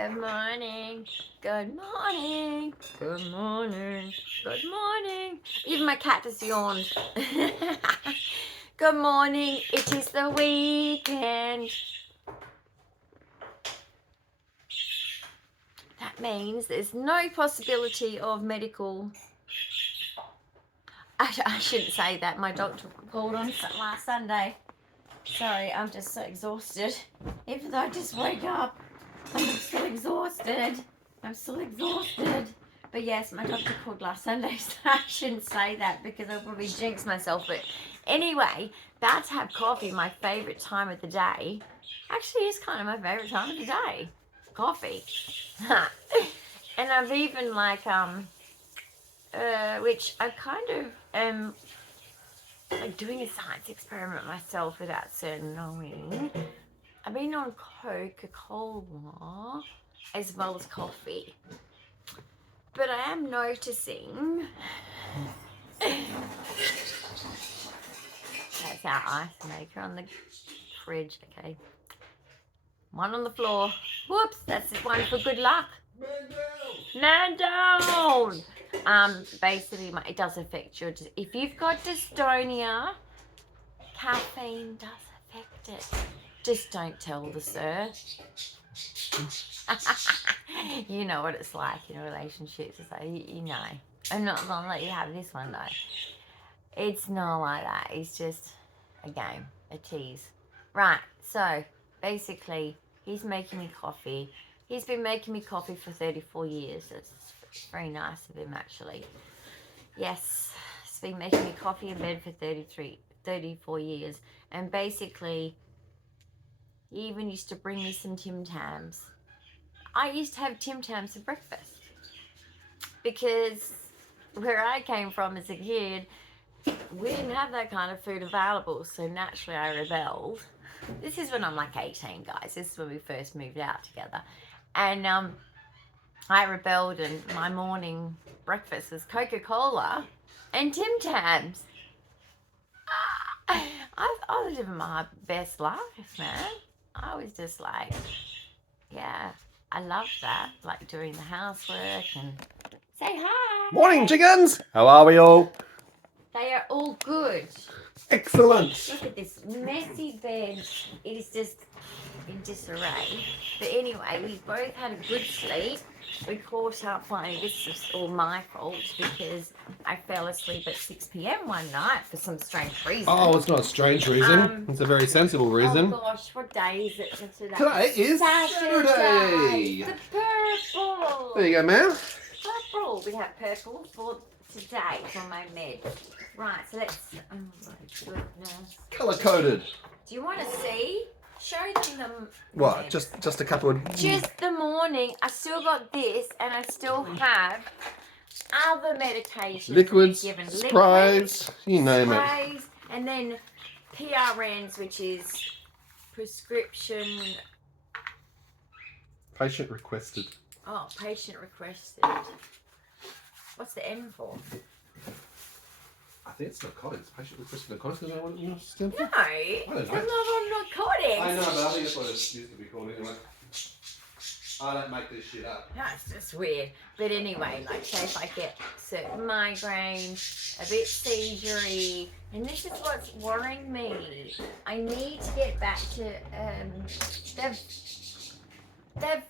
Good morning. Good morning. Good morning. Good morning. Even my cat just yawned. Good morning. It is the weekend. That means there's no possibility of medical... I shouldn't say that. My doctor called on last Sunday. Sorry, I'm just so exhausted. Even though I just woke up, I'm still exhausted. But yes, my doctor called last Sunday, so I shouldn't say that because I'll probably jinx myself. But anyway, about to have coffee, my favourite time of the day. Actually, it's kind of my favourite time of the day. Coffee. And I've even which I kind of am like doing a science experiment myself without certain knowing. I've been on Coca-Cola as well as coffee. But I am noticing that's our ice maker on the fridge. Okay. One on the floor. Whoops, that's one for good luck. Man down! Basically, it does affect your... If you've got dystonia, caffeine does affect it. Just don't tell the sir. You know what it's like in relationships. It's like, you know. I'm not going to let you have this one, though. It's not like that. It's just a game, a tease. Right, so, basically, he's making me coffee. He's been making me coffee for 34 years. It's very nice of him, actually. Yes, he's been making me coffee in bed for 34 years. And basically, he even used to bring me some Tim Tams. I used to have Tim Tams for breakfast. Because where I came from as a kid, we didn't have that kind of food available. So naturally, I rebelled. This is when I'm like 18, guys. This is when we first moved out together. And I rebelled, and my morning breakfast was Coca-Cola and Tim Tams. I was living my best life, man. I was just like, yeah, I love that. Like doing the housework and say hi. Morning, chickens. How are we all? They are all good. Excellent. Look at this messy bed. It is just in disarray. But anyway, we both had a good sleep. We caught up this is all my fault because I fell asleep at 6 p.m. one night for some strange reason. Oh, it's not a strange reason. It's a very sensible reason. Oh gosh, what day is it today? Today is Saturday. The purple. There you go, ma'am. Purple. We have purple for today for my meds. Right, so let's... Oh my goodness. Colour-coded. Do you want to see? Show them. What? Just a couple of... Just the morning. I still got this, and I still have other medications. Liquids, given. sprays, you name it. And then PRNs, which is prescription... Patient requested. Oh, patient requested. What's the N for? I think it's narcotics. Patient requested narcotics. Is that what you stand for? No, I don't know. it's not on narcotics. I know, but I think that's what it used to be called anyway. I don't make this shit up. That's just weird. But anyway, like say if I get certain migraines, a bit seisurey, and this is what's worrying me. I need to get back to they've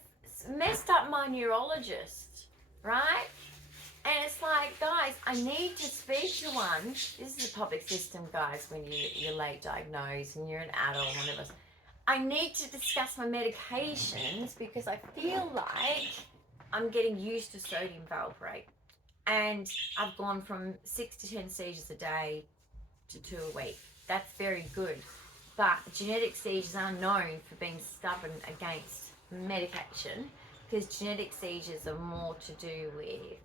messed up my neurologist, right? And it's like, guys, I need to speak to one. This is a public system, guys, when you're late diagnosed and you're an adult, one of us. I need to discuss my medications because I feel like I'm getting used to sodium valproate. And I've gone from 6 to 10 seizures a day to 2 a week. That's very good. But genetic seizures are known for being stubborn against medication because genetic seizures are more to do with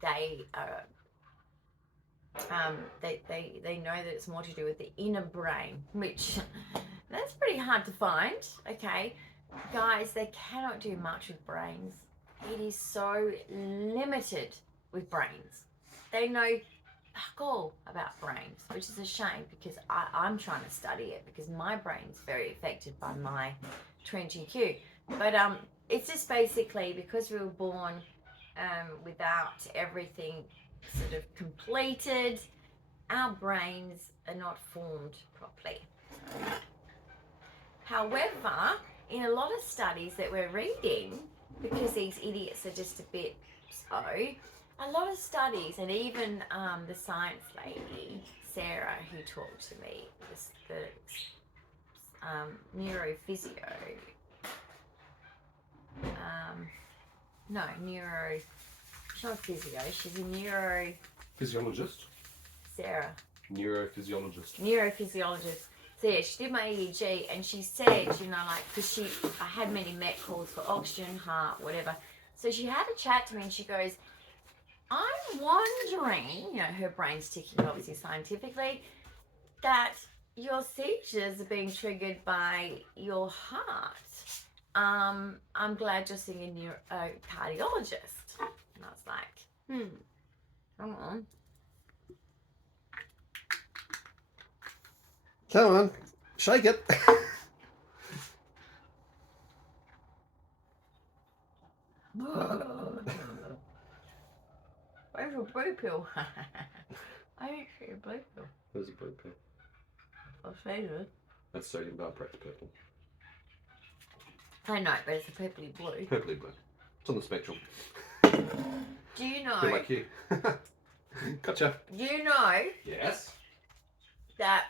they know that it's more to do with the inner brain, which that's pretty hard to find. Okay, guys, they cannot do much with brains. It is so limited with brains. They know fuck all about brains, which is a shame because I'm trying to study it because my brain's very affected by my 20Q. But it's just basically because we were born without everything sort of completed, our brains are not formed properly. However, in a lot of studies that we're reading, because these idiots are just a bit slow, a lot of studies, and even the science lady, Sarah, who talked to me, the neurophysio, she's not physio, she's a Physiologist? Sarah. Neurophysiologist. So yeah, she did my EEG, and she said, you know, like, because I had many MET calls for oxygen, heart, whatever. So she had a chat to me, and she goes, I'm wondering, you know, her brain's ticking obviously scientifically, that your seizures are being triggered by your heart. I'm glad you're seeing a cardiologist. And I was like, come on. Come on, shake it. Where's your blue pill? I didn't see a blue pill. There's a blue pill. I'll show you. That's sodium valproate purple. I know, but it's a purpley blue. Purpley blue. It's on the spectrum. Do you know? Bit like you. Gotcha. Do you know Yes. that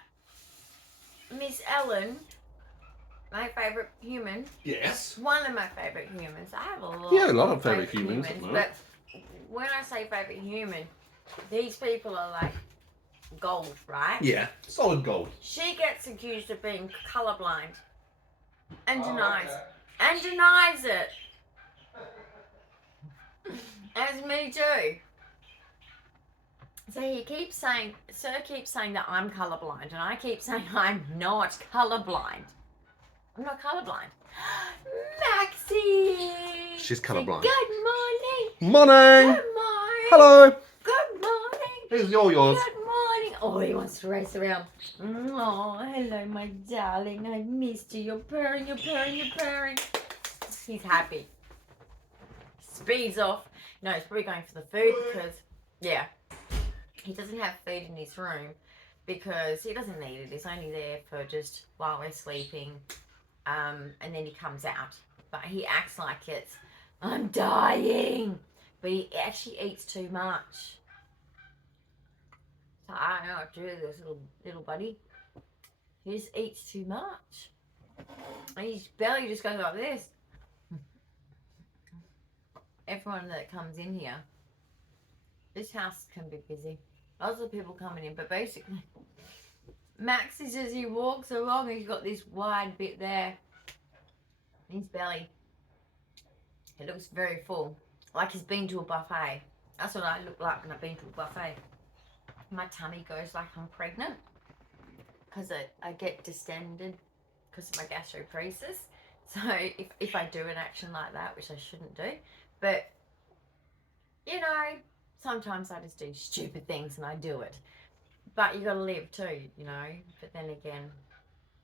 Miss Ellen, my favourite human, Yes. one of my favourite humans. I have a lot. Yeah, a lot of favourite humans. But when I say favourite human, these people are like gold, right? Yeah. Solid gold. She gets accused of being colourblind and denies it. As me too. So Sir keeps saying that I'm colourblind, and I keep saying I'm not colourblind. I'm not colourblind. Maxie! She's colourblind. Good morning! Morning! Good morning! Hello! Good morning! Here's all yours. Good morning! Oh, he wants to race around. Oh, hello, my darling. I missed you. You're purring, you're purring, you're purring. He's happy. Speeds off. No, he's probably going for the food because, yeah, he doesn't have food in his room because he doesn't need it. It's only there for just while we're sleeping, and then he comes out. But he acts like it's, I'm dying. But he actually eats too much. So I don't know what to do with this little buddy. He just eats too much. And his belly just goes like this. Everyone that comes in here, this house can be busy. Lots of people coming in, but basically, Max is as he walks along, he's got this wide bit there in his belly. It looks very full, like he's been to a buffet. That's what I look like when I've been to a buffet. My tummy goes like I'm pregnant because I get distended because of my gastroparesis. So if I do an action like that, which I shouldn't do, but you know, sometimes I just do stupid things and I do it. But you got to live too, you know. But then again,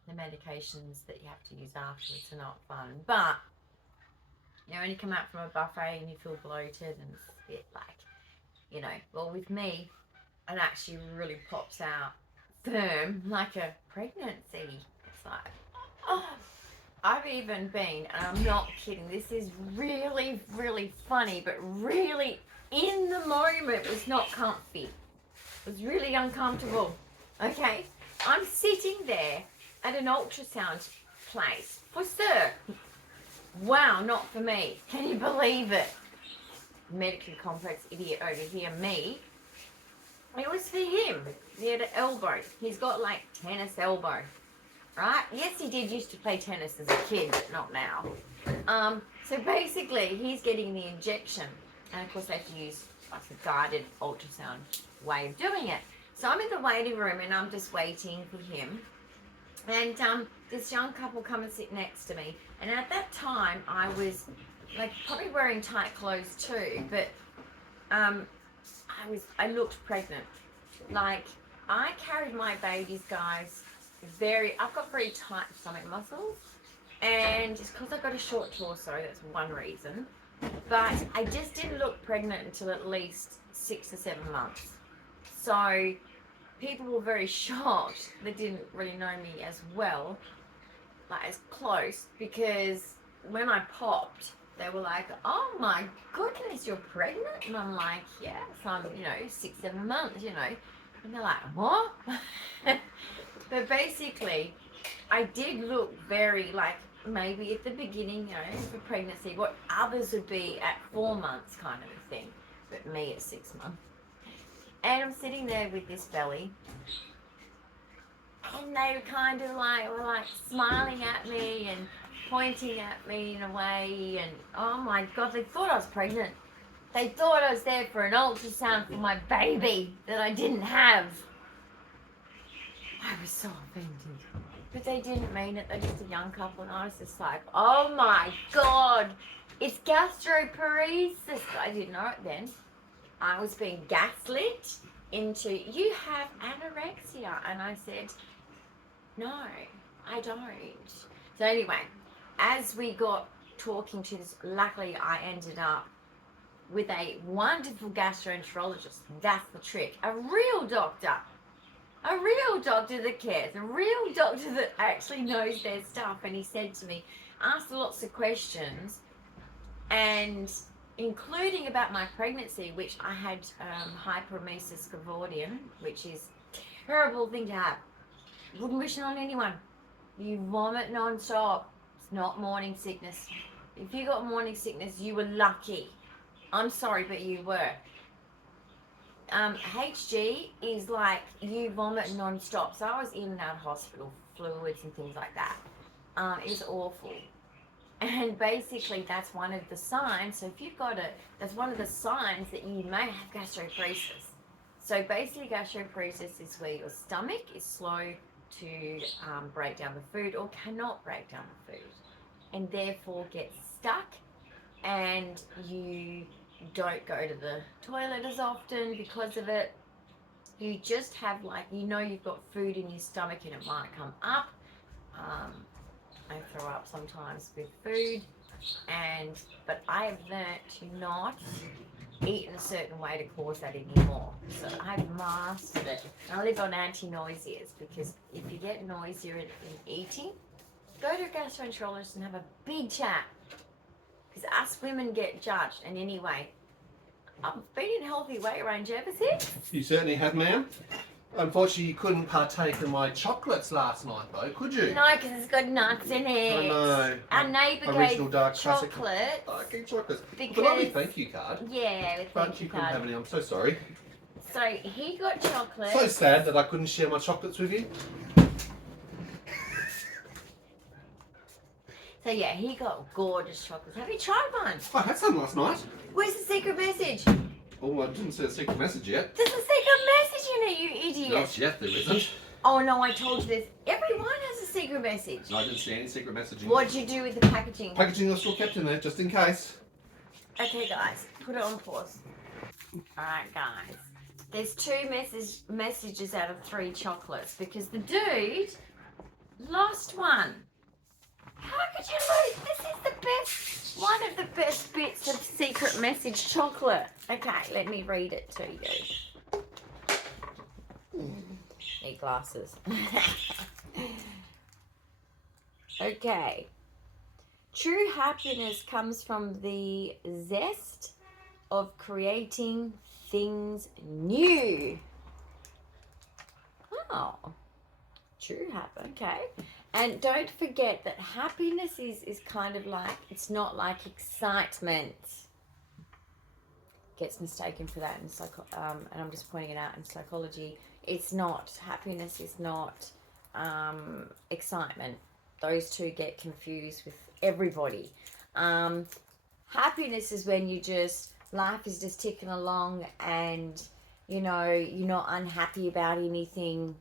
the medications that you have to use afterwards are not fun. But you know, when you come out from a buffet and you feel bloated and it's a bit like, you know, well with me, it actually really pops out firm like a pregnancy. It's like, oh. I've even been, and I'm not kidding, this is really, really funny, but really in the moment was not comfy. It was really uncomfortable. Okay? I'm sitting there at an ultrasound place for Sir. Wow, not for me. Can you believe it? Medically complex idiot over here, me. It was for him. He had an elbow. He's got like tennis elbow. Right? Yes, he did used to play tennis as a kid, but not now. So basically, he's getting the injection. And of course, they have to use like a guided ultrasound way of doing it. So I'm in the waiting room and I'm just waiting for him. And this young couple come and sit next to me. And at that time, I was like probably wearing tight clothes too, but I looked pregnant. Like I carried my babies, guys. I've got very tight stomach muscles, And it's because I got a short torso, that's one reason. But I just didn't look pregnant until at least 6 or 7 months. So people were very shocked. They didn't really know me as well, like as close, because when I popped, they were like, oh my goodness, you're pregnant? And I'm like, yeah, so I'm, 6, 7 months, And they're like, what? But basically, I did look very, like, maybe at the beginning, for pregnancy, what others would be at 4 months kind of a thing, but me at 6 months. And I'm sitting there with this belly, and they kind of were like smiling at me and pointing at me in a way, and oh my God, they thought I was pregnant. They thought I was there for an ultrasound for my baby that I didn't have. I was so offended. But they didn't mean it. They're just a young couple, and I was just like, oh my God, it's gastroparesis. I didn't know it then. I was being gaslit into, you have anorexia. And I said, no, I don't. So anyway, as we got talking to this, luckily I ended up with a wonderful gastroenterologist. That's the trick. A real doctor that cares, a real doctor that actually knows their stuff. And he said to me, asked lots of questions, and including about my pregnancy, which I had hyperemesis gravidarum, which is a terrible thing to have. Wouldn't wish it on anyone. You vomit non-stop. It's not morning sickness. If you got morning sickness, you were lucky. I'm sorry, but you were. HG is like you vomit non-stop. So I was in and out of hospital, fluids and things like that. It's awful. And basically that's one of the signs. So if you've got it, that's one of the signs that you may have gastroparesis. So basically gastroparesis is where your stomach is slow to break down the food, or cannot break down the food, and therefore gets stuck, and you don't go to the toilet as often because of it. You just have you've got food in your stomach and it might come up. I throw up sometimes with food, but I have learnt to not eat in a certain way to cause that anymore. So I've mastered it. I live on anti-nauseas, because if you get noisier in eating, go to a gastroenterologist and have a big chat. Because us women get judged. And anyway, I've been in healthy weight range ever since. You certainly have, ma'am. Unfortunately, you couldn't partake in my chocolates last night, though, could you? No, because it's got nuts in it. I know. Our neighbour gave chocolate. Dark chocolates. Because, with a lovely thank you card. Yeah, with But you couldn't have any. I'm so sorry. So he got chocolate. So sad that I couldn't share my chocolates with you. So yeah, he got gorgeous chocolates. Have you tried one? I had some last night. Where's the secret message? Oh, I didn't see a secret message yet. There's a secret message in it, you idiot. Not yet, there isn't. Oh no, I told you this. Everyone has a secret message. No, I didn't see any secret messaging. What'd you do with the packaging? Packaging was still kept in there, just in case. Okay guys, put it on pause. Alright guys. There's 2 messages out of 3 chocolates, because the dude lost one. How could you lose? This is the best, one of the best bits of secret message chocolate. Okay, let me read it to you. Need glasses. Okay. True happiness comes from the zest of creating things new. Oh. True happiness. Okay. And don't forget that happiness is kind of like, it's not like excitement. Gets mistaken for that in and I'm just pointing it out in psychology. It's not, happiness is not excitement. Those two get confused with everybody. Happiness is when life is just ticking along, and you're not unhappy about anything,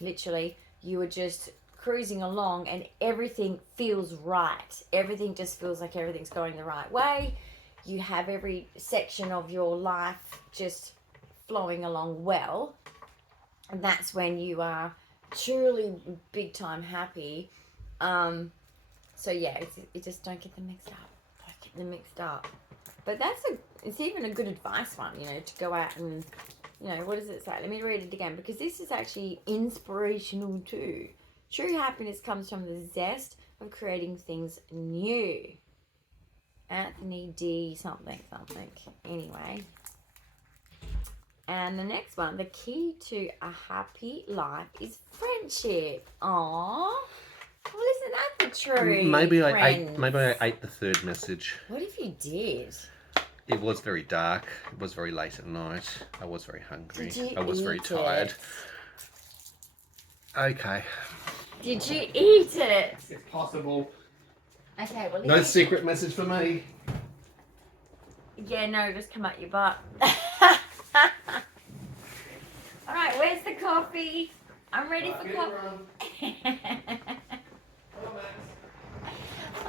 literally. You are just cruising along and everything feels right. Everything just feels like everything's going the right way. You have every section of your life just flowing along well. And that's when you are truly big time happy. So yeah, you just don't get them mixed up. Don't get them mixed up. But it's even a good advice one, you know, to go out and, you know, what does it say? Let me read it again, because this is actually inspirational too. True happiness comes from the zest of creating things new. Anthony D. something. Anyway. And the next one, the key to a happy life is friendship. Aww. Well, isn't that the truth? Maybe I ate the third message. What if you did? It was very dark. It was very late at night. I was very hungry. I was very eat tired. it? Okay. Did you eat it? If possible. Okay, well... No secret message for me. Yeah, no, just come out your butt. Alright, where's the coffee? I'm ready for coffee.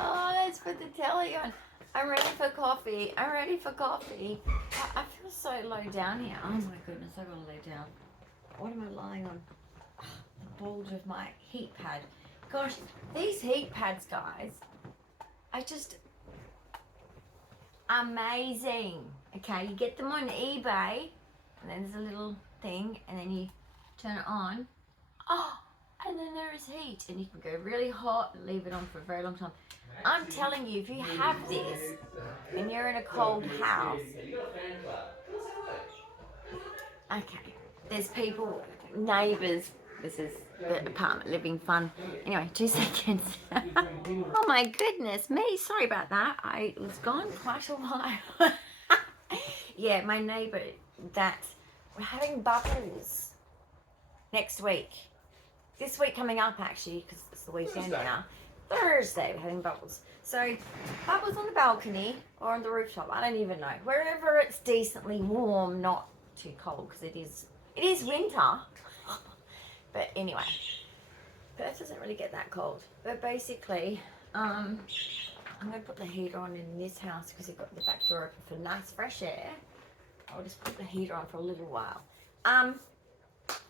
Oh, let's put the telly on. I'm ready for coffee. I feel so low down here. Oh my goodness, I gotta lay down. What am I lying on? Oh, the bulge of my heat pad. Gosh, these heat pads, guys, are just amazing. Okay, you get them on eBay, and then there's a little thing, and then you turn it on. Oh, and then there is heat, and you can go really hot and leave it on for a very long time. I'm telling you, if you have this and you're in a cold house, okay, there's people, neighbours, this is the apartment living fun. Anyway, 2 seconds. Oh my goodness me, sorry about that. I was gone quite a while. Yeah, my neighbour, we're having bubbles next week. This week coming up, actually, because it's the weekend now. Thursday, we're having bubbles. So, bubbles on the balcony or on the rooftop, I don't even know. Wherever it's decently warm, not too cold, because it is winter. But anyway, Perth doesn't really get that cold. But basically, I'm going to put the heater on in this house because I've got the back door open for nice fresh air. I'll just put the heater on for a little while.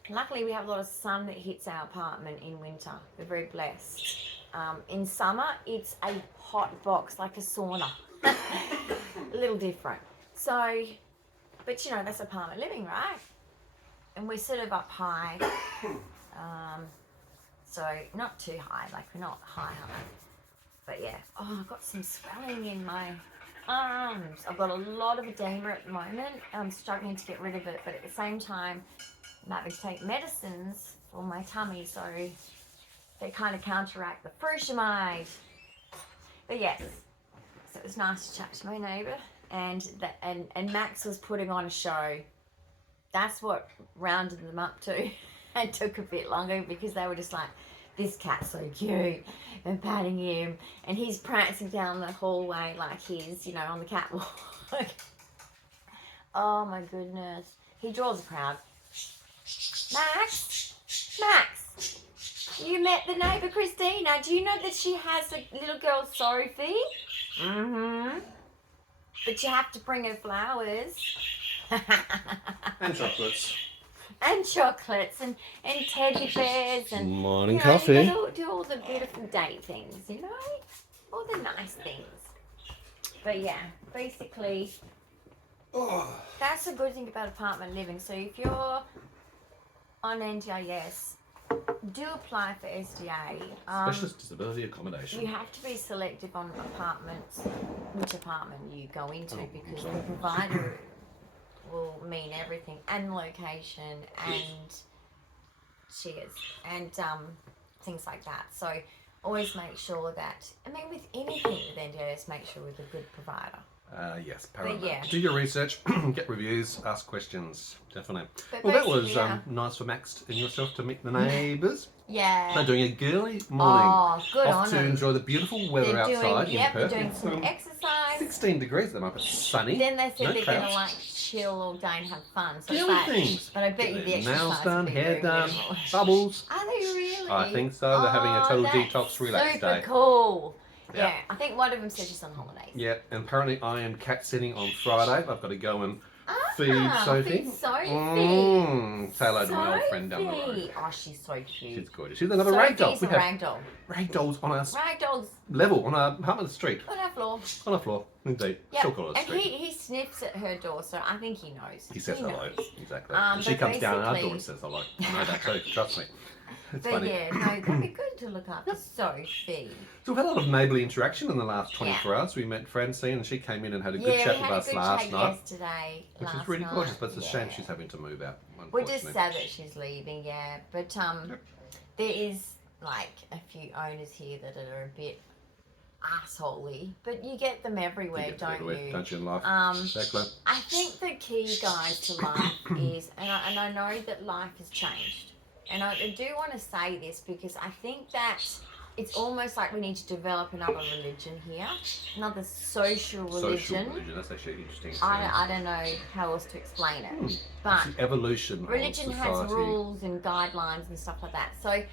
Luckily, we have a lot of sun that hits our apartment in winter. We're very blessed. In summer, it's a hot box, like a sauna. A little different. So, but you know, that's apartment living, right? And we're sort of up high. So, not too high, like we're not high. But yeah, oh, I've got some swelling in my arms. I've got a lot of edema at the moment. I'm struggling to get rid of it, but at the same time, I'm having to take medicines for my tummy, so they kind of counteract the furosemide. But yes, so it was nice to chat to my neighbour, and Max was putting on a show. That's what rounded them up to. It took a bit longer because they were just like, this cat's so cute, and patting him, and he's prancing down the hallway like he's, you know, on the catwalk. Oh my goodness. He draws a crowd. Max, you met the neighbour Christina. Do you know that she has a little girl Sophie? Mm-hmm. But you have to bring her flowers. And chocolates. And chocolates and teddy bears and morning coffee. coffee. You do all the beautiful date things, you know, all the nice things. But yeah, basically, that's the good thing about apartment living. So if you're on NDIS, do apply for SDA. Specialist Disability Accommodation. You have to be selective on apartments, which apartment you go into, because the provider will mean everything, and location, and cheers, and things like that. So always make sure that, I mean, with anything with NDIS, make sure with a good provider. Yes, paramount. Yeah. Do your research, get reviews, ask questions, definitely. But Well, that was yeah. Nice for Max and yourself to meet the neighbours. Yeah. They're doing a girly morning. Oh, good off on to them. enjoy the beautiful weather They're outside doing, in Perth. they're doing some exercise. 16 degrees at the moment. It's sunny. Then they said no they're clouds. going to like chill all day and have fun. So Girly it's like, things. but I bet you Get the their exercise nails done, will be hair very done, minimal. bubbles. Are they really? I think so. They're having a total detox relax super day. Cool. Yeah. Yeah, I think one of them said she's on holidays. Yeah, and apparently I am cat sitting on Friday. I've got to go and feed Sophie. Say hello to my old friend down the road. Oh, she's so cute. She's gorgeous. She's another ragdoll. We have ragdoll. Ragdolls on our Ragdolls level, on our apartment street. on our floor. On our floor, indeed. Yep. She'll call it a And street. he sniffs at her door, so I think he knows. He says hello. knows. Exactly. And she comes down our door and says hello. I know that too, trust me. It's But funny. yeah, no, that'd be good to look after Sophie. So we've had a lot of neighbourly interaction in the last 24 hours. We met Francine and she came in and had a good chat with us last night. Yesterday, Which is really gorgeous, but it's a shame she's having to move out. We're just sad that she's leaving, yeah. But there is like a few owners here that are a bit assholey, but you get them everywhere, don't you? Don't you in life? Exactly. I think the key, guys, to life is, and I know that life has changed. And I do want to say this because I think that it's almost like we need to develop another religion here, another social religion. Social religion, that's actually interesting. I don't know how else to explain it, but it's the evolution religion of society. has rules and guidelines and stuff like that. So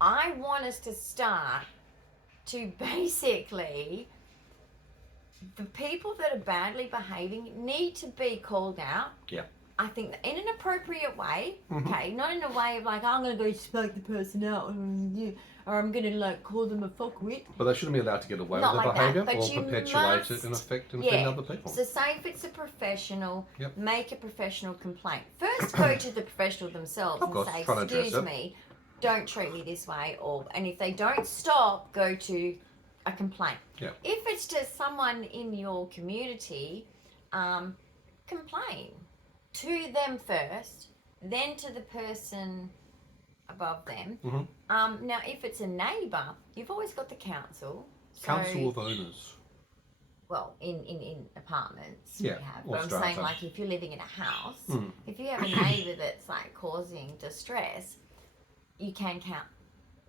I want us to start to basically, the people that are badly behaving need to be called out. Yeah. I think that in an appropriate way, okay, not in a way of like, I'm going to go smoke the person out or I'm going to like call them a fuckwit. But they shouldn't be allowed to get away Not with their like behaviour that, or perpetuate it and affect and offend other people. So say if it's a professional, Yep. make a professional complaint. First go to the professional themselves Of course, and say, try to address excuse it. me, don't treat me this way. And if they don't stop, go to a complaint. Yeah. If it's just someone in your community, complain to them first, then to the person above them. Now, if it's a neighbour, you've always got the council. Council of owners. Well, in apartments Yeah, we have. or But I'm strata. saying, like, if you're living in a house, if you have a neighbour that's like causing distress, you can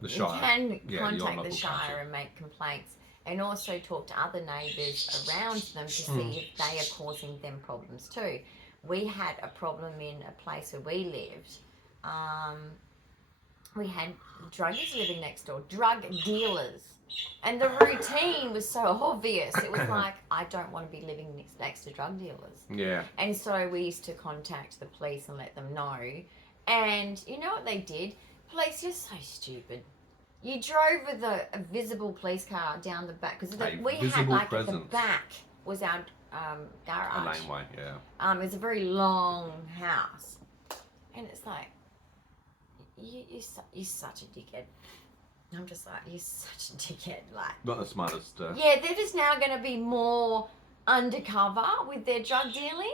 The Shire. You can Yeah, contact your the local Shire council. and make complaints, and also talk to other neighbours around them to see if they are causing them problems too. We had a problem in a place where we lived. We had druggies living next door, drug dealers. And the routine was so obvious. It was like, I don't want to be living next to drug dealers. Yeah. And so we used to contact the police and let them know. And you know what they did? Police are so stupid. You drove with a visible police car down the back. Because we had like at the back was our garage. A laneway, yeah. It's a very long house. And it's like, you're such a dickhead. I'm just like, you're such a dickhead. Like, Not the smartest. yeah, they're just now going to be more undercover with their drug dealing,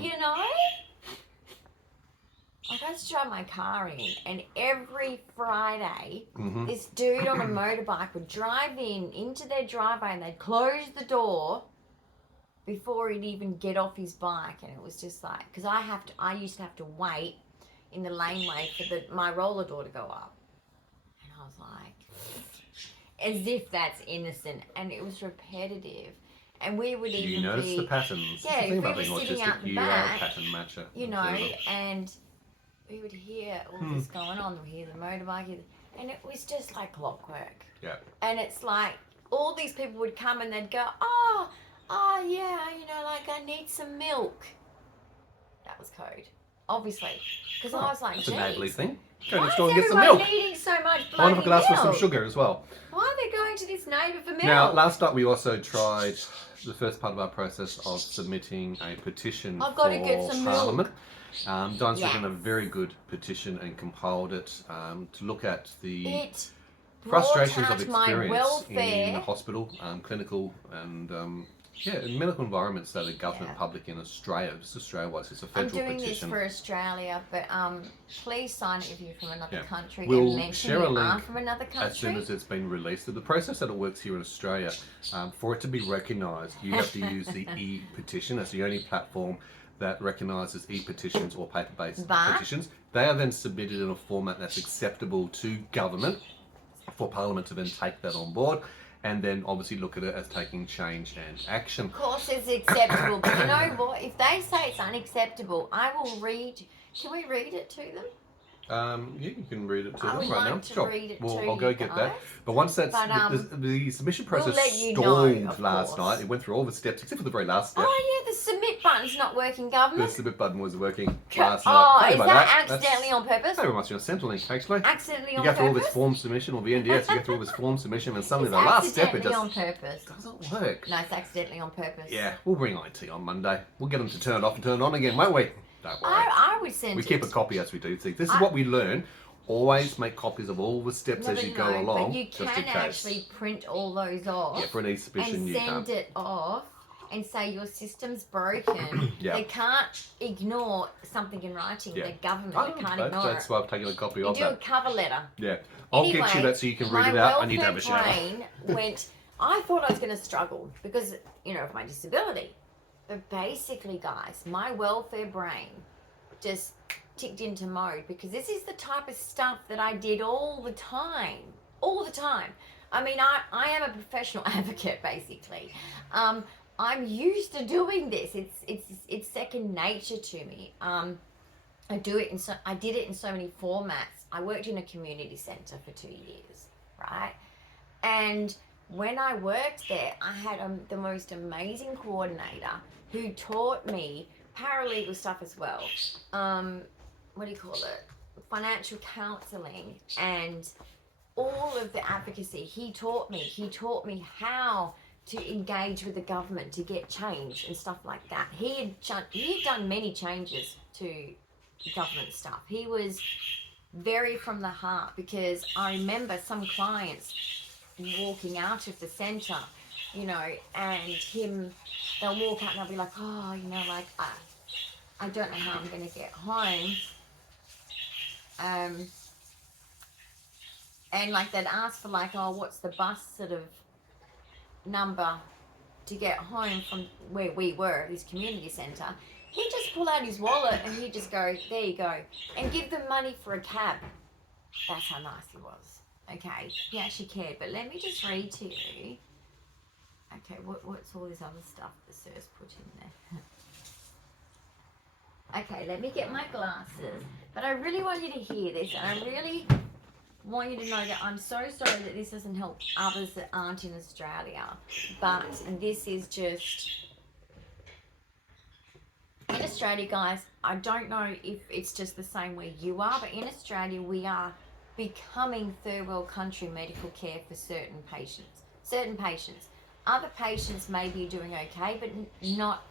you know? Like, I used to drive my car in, and every Friday, this dude on a motorbike would drive into their driveway, and they'd close the door before he'd even get off his bike. And it was just like, because I used to have to wait in the laneway for my roller door to go up. And I was like, as if that's innocent. And it was repetitive. And we would even You notice the patterns. Yeah, the thing if we about were being sitting autistic, out the you are a back, pattern matcher. you know, and we would hear all this going on. We'd hear the motorbike, and it was just like clockwork. Yeah. And it's like, all these people would come and they'd go, oh yeah, you know, like, I need some milk. That was code, obviously. Because I was like, It's a neighbourly geez, thing. Go why next door is and get some everyone milk. needing so much I want bloody a glass with some milk? sugar as well. Why are they going to this neighbour for milk? Now, last night we also tried the first part of our process of submitting a petition I've got to for get some Parliament. Dyan's Yes. written a very good petition and compiled it to look at the It frustrations brought of out my experience in welfare. the hospital, clinical and in medical environments that are government Yeah. public in Australia. Just Australia-wise, it's a I'm federal doing petition. this for Australia, but please sign it if you're from another country We'll and mention share a you are link from another country. as soon as it's been released. The process that it works here in Australia, for it to be recognised, you have to use the e-petition. That's the only platform that recognises e-petitions or paper-based petitions. They are then submitted in a format that's acceptable to government for Parliament to then take that on board and then obviously look at it as taking change and action. Of course it's acceptable, but you know what? If they say it's unacceptable, I will read. Can we read it to them? Yeah, you can read it to I them would right like now. to Sure. read it Well, to I'll go you get guys. that. But once that's But, the submission process let you know, stalled of last course. night. It went through all the steps except for the very last step. Oh yeah, the submit button's not working, government? The submit button was working Oh, last night. is that accidentally on purpose? Very much your Centrelink, actually. Accidentally You on go purpose? through all this form submission, or the NDS, you go through all this form submission, and suddenly It's the last step, it accidentally just on purpose. doesn't work. No, it's accidentally on purpose. Yeah, we'll bring IT on Monday. We'll get them to turn it off and turn it on again, won't we? Don't worry. I would send We it. keep a copy as we do things. This is what we learn. Always make copies of all the steps as you go along. But you just in can case. actually print all those off. Yeah, for an e-submission and you send can. it off and say your system's broken. Yeah. They can't ignore something in writing. Yeah. The government I can't ignore That's it. why I've taken a copy You of do that. a cover letter. Yeah. I'll Anyway, get you that so you can read it out. I need to have a shower. My welfare brain went, I thought I was going to struggle because, you know, of my disability. But basically, guys, my welfare brain just ticked into mode because this is the type of stuff that I did all the time. All the time. I mean, I am a professional advocate, basically. I'm used to doing this. It's second nature to me. I did it in so many formats. I worked in a community centre for 2 years, right? And when I worked there, I had the most amazing coordinator who taught me paralegal stuff as well. What do you call it? Financial counselling and all of the advocacy. He taught me how to engage with the government to get change and stuff like that. He had done many changes to government stuff. He was very from the heart because I remember some clients walking out of the centre, you know, and they'll walk out and they'll be like, oh, you know, like, I don't know how I'm going to get home. And like they'd ask for like, oh, what's the bus sort of number to get home from where we were, this community centre. He'd just pull out his wallet and he'd just go, there you go, and give them money for a cab. That's how nice he was. Okay, he actually cared. But let me just read to you. Okay, what's all this other stuff that Sir's put in there? Okay, let me get my glasses. But I really want you to hear this, and I really want you to know that I'm so sorry that this doesn't help others that aren't in Australia. But this is just... In Australia, guys, I don't know if it's just the same where you are, but in Australia, we are becoming third world country medical care for certain patients. Certain patients. Other patients may be doing okay, but not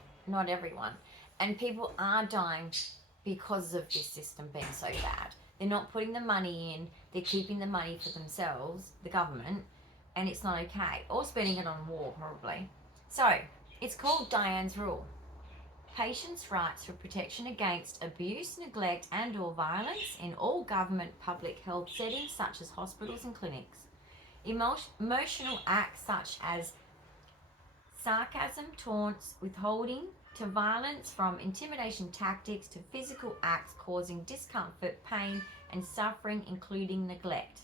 everyone. And people are dying because of this system being so bad. They're not putting the money in, they're keeping the money for themselves, the government, and it's not okay. Or spending it on war, probably. So, it's called Dyan's Rule. Patients' rights for protection against abuse, neglect and or violence in all government public health settings such as hospitals and clinics. Emotional acts such as sarcasm, taunts, withholding, to violence from intimidation tactics to physical acts causing discomfort, pain and suffering including neglect,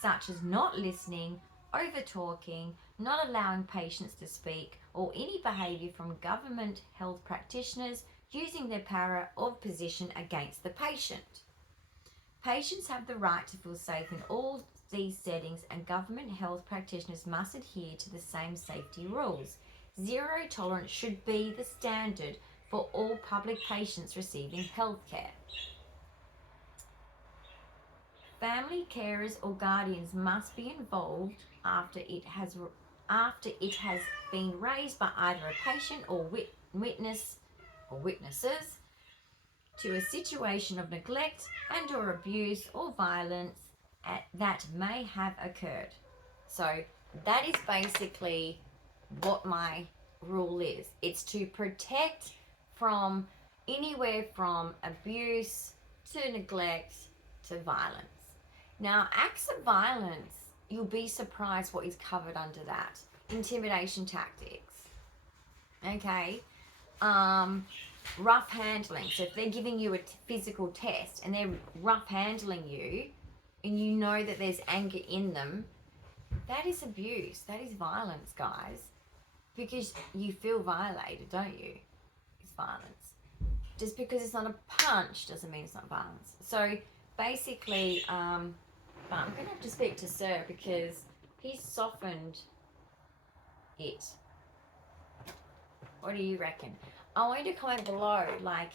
such as not listening, over-talking, not allowing patients to speak, or any behaviour from government health practitioners using their power of position against the patient. Patients have the right to feel safe in all these settings, and government health practitioners must adhere to the same safety rules. Zero tolerance should be the standard for all public patients receiving healthcare. Family carers or guardians must be involved after it has been raised by either a patient or witness or witnesses to a situation of neglect and or abuse or violence that may have occurred. So that is basically what my rule is. It's to protect from anywhere from abuse to neglect to violence. Now, acts of violence, you'll be surprised what is covered under that. Intimidation tactics. Okay? Rough handling. So if they're giving you a physical test and they're rough handling you and you know that there's anger in them, that is abuse. That is violence, guys. Because you feel violated, don't you? It's violence. Just because it's not a punch doesn't mean it's not violence. So basically, but I'm going to have to speak to Sir because he's softened it. What do you reckon? I want you to comment below. Like,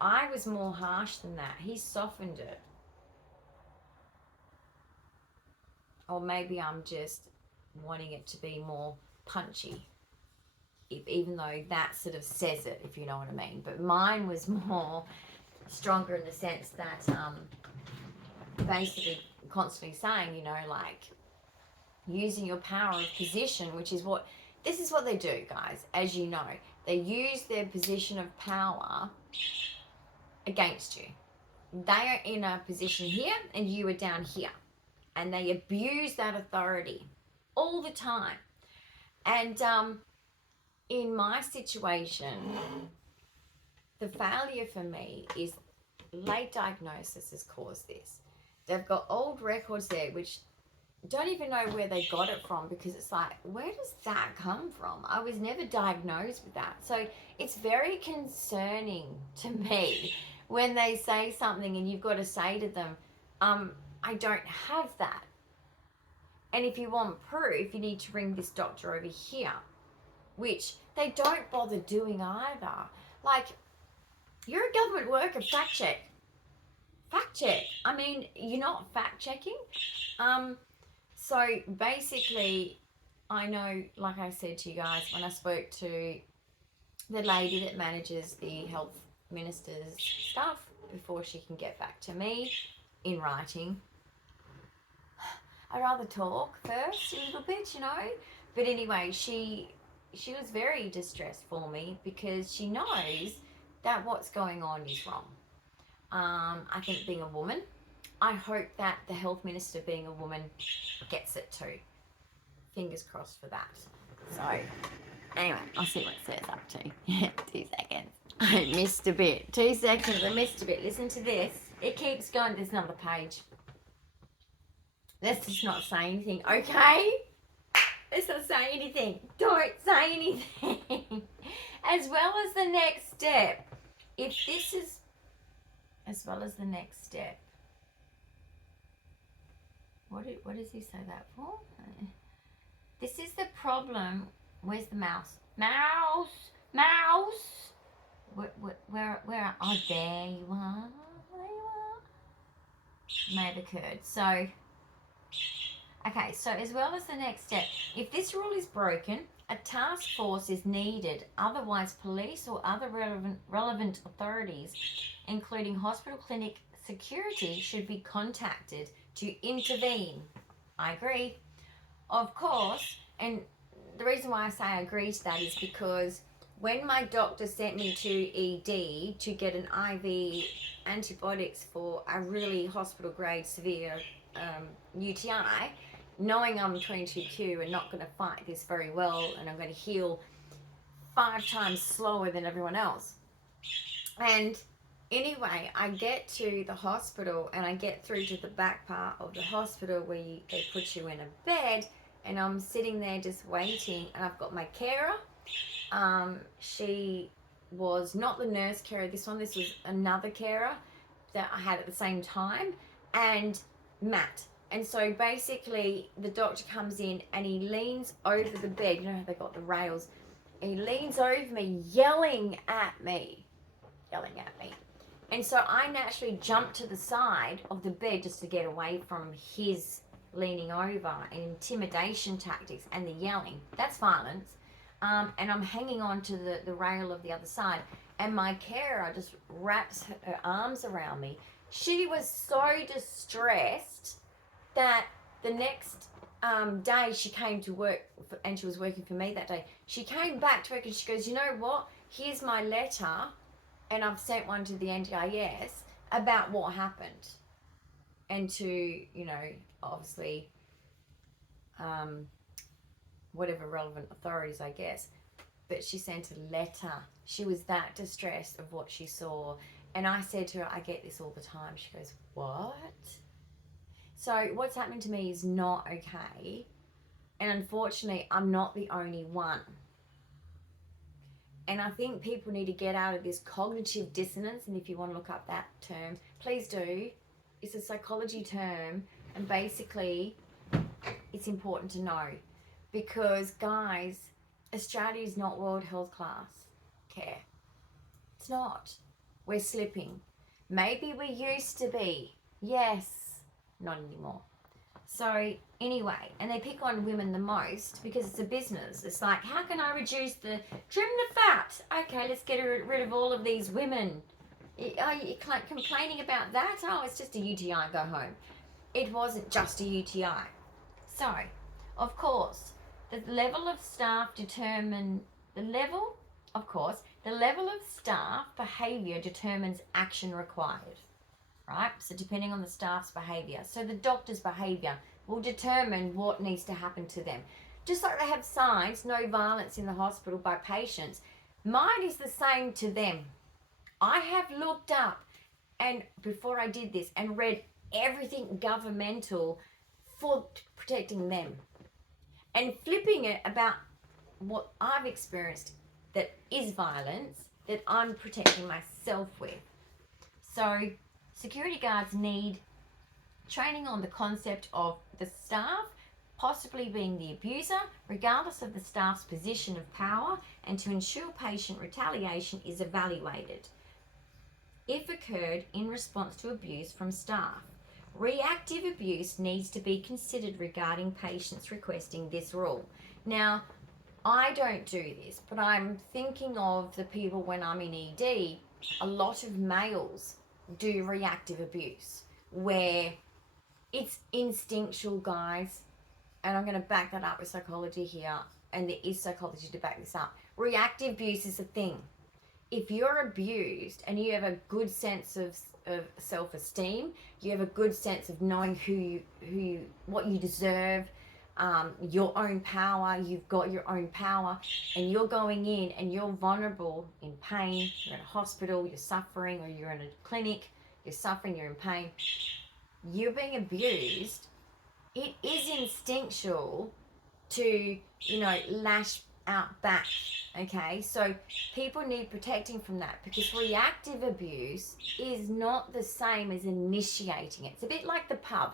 I was more harsh than that. He softened it. Or maybe I'm just wanting it to be more punchy. Even though that sort of says it, if you know what I mean. But mine was more stronger in the sense that basically constantly saying, you know, like, using your power of position, which is what, this is what they do, guys, as you know. They use their position of power against you. They are in a position here and you are down here. And they abuse that authority all the time. And in my situation, the failure for me is late diagnosis has caused this. They've got old records there which don't even know where they got it from, because it's like, where does that come from? I was never diagnosed with that. So it's very concerning to me when they say something and you've got to say to them, I don't have that. And if you want proof, you need to ring this doctor over here, which they don't bother doing either. Like, you're a government worker, fact check. Fact check. I mean, you're not fact checking. So basically, I know, like I said to you guys, when I spoke to the lady that manages the health minister's stuff before she can get back to me in writing, I'd rather talk first a little bit, you know. But anyway, she was very distressed for me because she knows that what's going on is wrong. I think being a woman, I hope that the health minister being a woman gets it too. Fingers crossed for that. So, anyway, I'll see what it says up to. 2 seconds. I missed a bit. 2 seconds, I missed a bit. Listen to this. It keeps going. There's another page. Let's just not say anything, okay? Let's not say anything. Don't say anything. As well as the next step. If this is... As well as the next step. What does he say that for? This is the problem. Where's the mouse? Mouse! Mouse! Where? Oh, there you are. There you are. May have occurred. So, okay, so as well as the next step, if this rule is broken, a task force is needed. Otherwise, police or other relevant authorities, including hospital clinic security, should be contacted to intervene. I agree. Of course, and the reason why I say I agree to that is because when my doctor sent me to ED to get an IV antibiotics for a really hospital grade severe UTI, knowing I'm 22Q and not going to fight this very well, and I'm going to heal 5 times slower than everyone else. And anyway, I get to the hospital and I get through to the back part of the hospital where they put you in a bed, and I'm sitting there just waiting, and I've got my carer. She was not the nurse carer, this was another carer that I had at the same time, and Matt. And so basically the doctor comes in and he leans over the bed. You know how they got the rails? He leans over me, yelling at me. And so I naturally jump to the side of the bed just to get away from his leaning over and intimidation tactics and the yelling. That's violence. And I'm hanging on to the rail of the other side. And my carer just wraps her arms around me. She was so distressed that the next day she came to work, and she was working for me that day. She came back to work and she goes, you know what? Here's my letter, and I've sent one to the NDIS about what happened. And to, you know, obviously, whatever relevant authorities, I guess. But she sent a letter. She was that distressed of what she saw. And I said to her, I get this all the time. She goes, what? So what's happening to me is not okay. And unfortunately, I'm not the only one. And I think people need to get out of this cognitive dissonance. And if you want to look up that term, please do. It's a psychology term. And basically, it's important to know. Because, guys, Australia is not world health class care. It's not. We're slipping. Maybe we used to be. Yes. Not anymore. So anyway, and they pick on women the most because it's a business. It's like, how can I trim the fat? Okay, let's get rid of all of these women. Are you complaining about that? Oh, it's just a UTI, go home. It wasn't just a UTI. So, of course, the level of staff behaviour determines action required. Right? So depending on the staff's behaviour. So the doctor's behaviour will determine what needs to happen to them. Just like they have signs, no violence in the hospital by patients, mine is the same to them. I have looked up, and before I did this, and read everything governmental for protecting them. And flipping it about what I've experienced that is violence, that I'm protecting myself with. So security guards need training on the concept of the staff possibly being the abuser, regardless of the staff's position of power, and to ensure patient retaliation is evaluated if occurred in response to abuse from staff. Reactive abuse needs to be considered regarding patients requesting this rule. Now, I don't do this, but I'm thinking of the people when I'm in ED, a lot of males do reactive abuse where it's instinctual, guys, and I'm going to back that up with psychology here, and there is psychology to back this up. Reactive abuse is a thing. If you're abused and you have a good sense of self-esteem, you have a good sense of knowing what you deserve, your own power, you've got your own power, and you're going in and you're vulnerable, in pain, you're in a hospital, you're suffering, or you're in a clinic, you're suffering, you're in pain, you're being abused, it is instinctual to, lash out back, okay? So people need protecting from that, because reactive abuse is not the same as initiating it. It's a bit like the pub.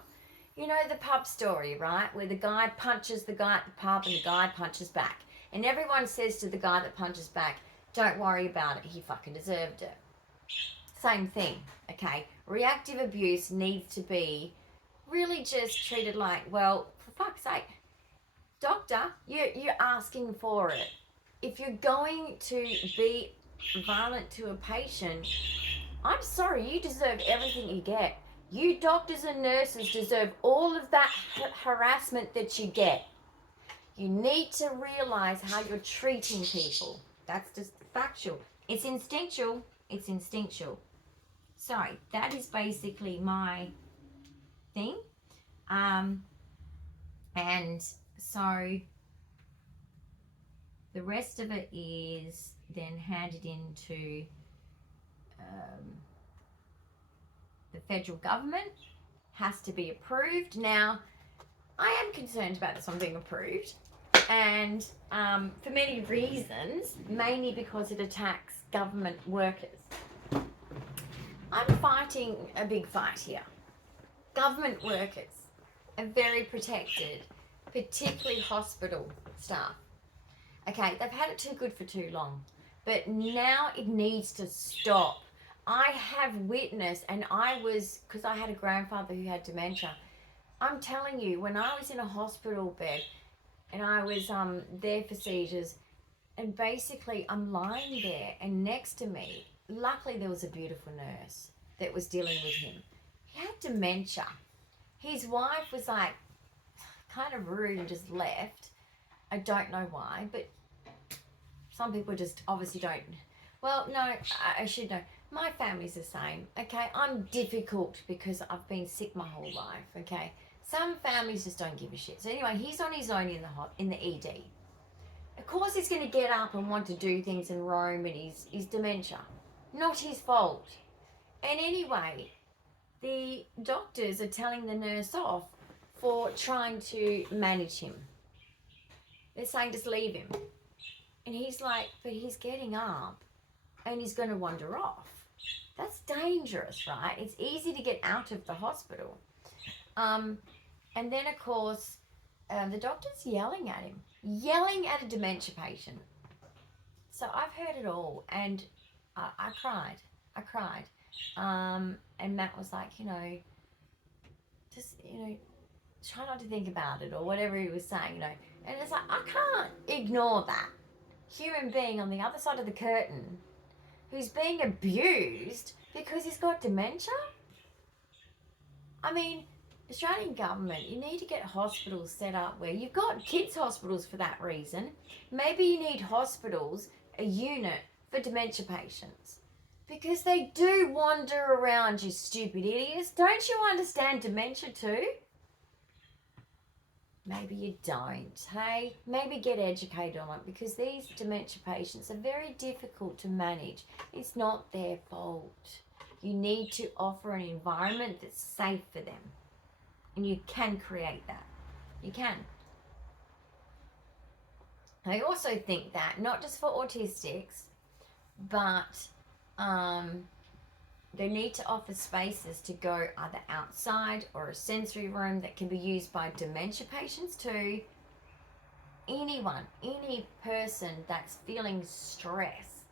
You know the pub story, right? Where the guy punches the guy at the pub and the guy punches back. And everyone says to the guy that punches back, don't worry about it, he fucking deserved it. Same thing, okay? Reactive abuse needs to be really just treated like, well, for fuck's sake, doctor, you're asking for it. If you're going to be violent to a patient, I'm sorry, you deserve everything you get. You doctors and nurses deserve all of that harassment that you get. You need to realise how you're treating people. That's just factual. It's instinctual. It's instinctual. Sorry, that is basically my thing. And so the rest of it is then handed into the federal government, has to be approved. Now, I am concerned about this one being approved, and for many reasons, mainly because it attacks government workers. I'm fighting a big fight here. Government workers are very protected, particularly hospital staff. Okay, they've had it too good for too long, but now it needs to stop. I have witnessed, and because I had a grandfather who had dementia, I'm telling you, when I was in a hospital bed and I was there for seizures, and basically I'm lying there, and next to me, luckily there was a beautiful nurse that was dealing with him. He had dementia. His wife was like kind of rude and just left. I don't know why, but some people just obviously don't. Well, no, I should know. My family's the same, okay? I'm difficult because I've been sick my whole life, okay? Some families just don't give a shit. So anyway, he's on his own in the ED. Of course he's going to get up and want to do things and roam, and he's dementia. Not his fault. And anyway, the doctors are telling the nurse off for trying to manage him. They're saying just leave him. And he's like, but he's getting up and he's going to wander off. That's dangerous, right? It's easy to get out of the hospital. And then, of course, the doctor's yelling at him. yelling at a dementia patient. So I've heard it all, and I cried. And Matt was like, just, try not to think about it, or whatever he was saying, And it's like, I can't ignore that human being on the other side of the curtain who's being abused because he's got dementia. I mean, Australian government, you need to get hospitals set up where you've got kids' hospitals for that reason. Maybe you need hospitals, a unit for dementia patients. Because they do wander around, you stupid idiots. Don't you understand dementia too? Maybe you don't, hey? Maybe get educated on it, because these dementia patients are very difficult to manage. It's not their fault. You need to offer an environment that's safe for them. And you can create that. You can. I also think that, not just for autistics, but they need to offer spaces to go either outside or a sensory room that can be used by dementia patients too. Anyone, any person that's feeling stress.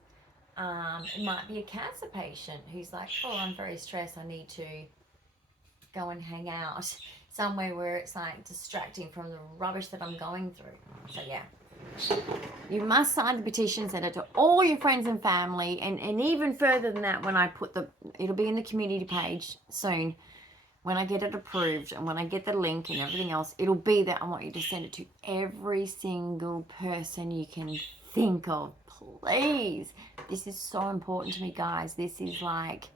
It might be a cancer patient who's like, oh, I'm very stressed, I need to go and hang out somewhere where it's like distracting from the rubbish that I'm going through. So yeah, you must sign the petition, send it to all your friends and family, and even further than that, when I put it'll be in the community page soon, when I get it approved and when I get the link and everything else, it'll be there. I want you to send it to every single person you can think of, please. This is so important to me, guys. This is like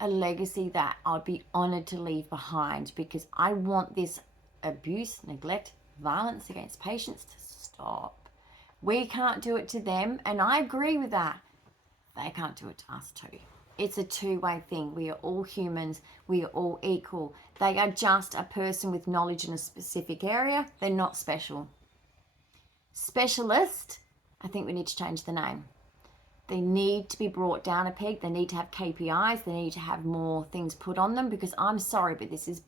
a legacy that I'd be honored to leave behind, because I want this abuse, neglect, violence against patients to stop. We can't do it to them, and I agree with that. They can't do it to us too. It's a two-way thing. We are all humans. We are all equal. They are just a person with knowledge in a specific area. They're not special. Specialist, I think we need to change the name. They need to be brought down a peg. They need to have KPIs. They need to have more things put on them, because I'm sorry, but this is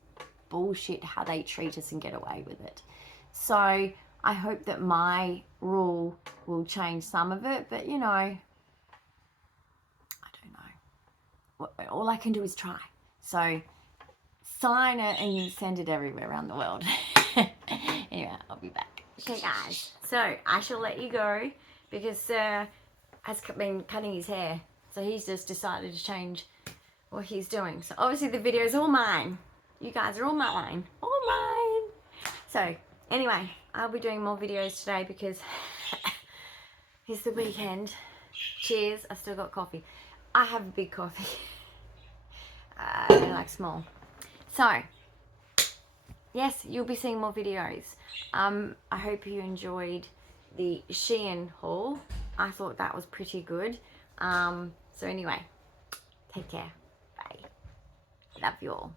bullshit how they treat us and get away with it. So I hope that my rule will change some of it, but I don't know. All I can do is try. So sign it and send it everywhere around the world. Anyway, I'll be back. Okay, guys. So I shall let you go, because has been cutting his hair, so he's just decided to change what he's doing. So obviously the video is all mine. You guys are all mine. All mine. So anyway, I'll be doing more videos today because it's the weekend. Cheers. I still got coffee. I have a big coffee. I don't like small. So yes, you'll be seeing more videos. I hope you enjoyed the Shein haul. I thought that was pretty good. So anyway, take care. Bye. Love you all.